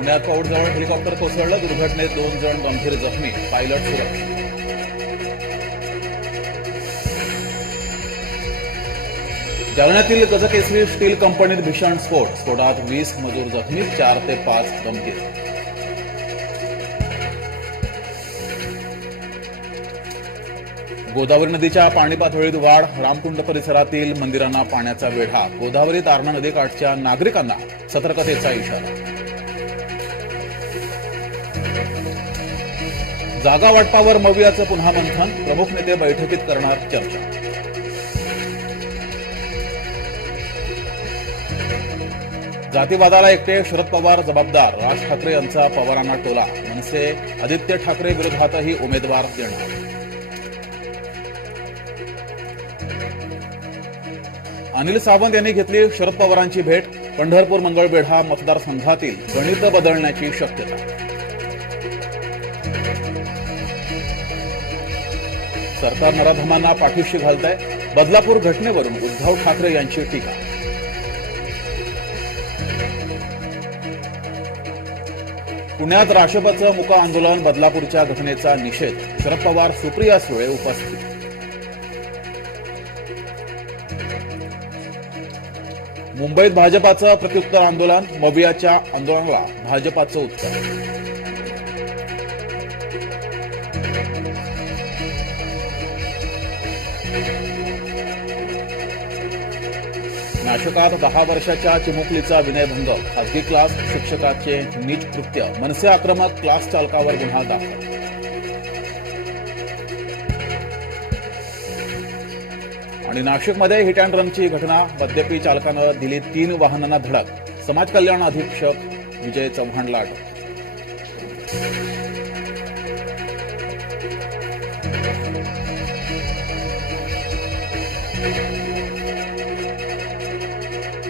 पुण्यात पौडजवळ हेलिकॉप्टर कोसळलं दुर्घटनेत दोन जण गंभीर जखमी. पायलट सुरक्षित जालन्यातील गजकेसरी स्टील कंपनीत भीषण स्फोट. स्फोटात वीस मजूर जखमी चार ते पाच गंभीर. गोदावरी नदीच्या पाणी पातळीत वाढ. रामकुंड परिसरातील मंदिरांना पाण्याचा वेढा. गोदावरी तारणा नदीकाठच्या नागरिकांना सतर्कतेचा इशारा. जागा वाटपावर मवियाचं पुन्हा मंथन प्रमुख नेते बैठकीत करणार चर्चा. जातीवादाला एकटे शरद पवार जबाबदार राज ठाकरे यांचा पवारांना टोला. मनसे आदित्य ठाकरे विरोधातही उमेदवार देणार. अनिल सावंत यांनी घेतली शरद पवारांची भेट. पंढरपूर मंगळवेढा मतदारसंघातील गणित बदलण्याची शक्यता. सरकार नराधमांना पाठीशी घालत आहे बदलापूर घटनेवरून उद्धव ठाकरे यांची टीका. पुण्यात राष्ट्रपतीचं मुका आंदोलन बदलापूरच्या घटनेचा निषेध शरद पवार सुप्रिया सुळे उपस्थित. मुंबईत भाजपाचं प्रत्युत्तर आंदोलन मवियाच्या आंदोलनाला भाजपाचं उत्तर. नाशकात दहा वर्षाच्या चिमुकलीचा विनयभंग. खासगी क्लास शिक्षकाचे नीच कृत्य. मनसे आक्रमक क्लास चालकावर गुन्हा दाखल. आणि नाशिकमध्ये हिट अँड रनची घटना. मद्यपी चालकानं दिली तीन वाहनांना धडक. समाज कल्याण अधीक्षक विजय चव्हाणला अटक.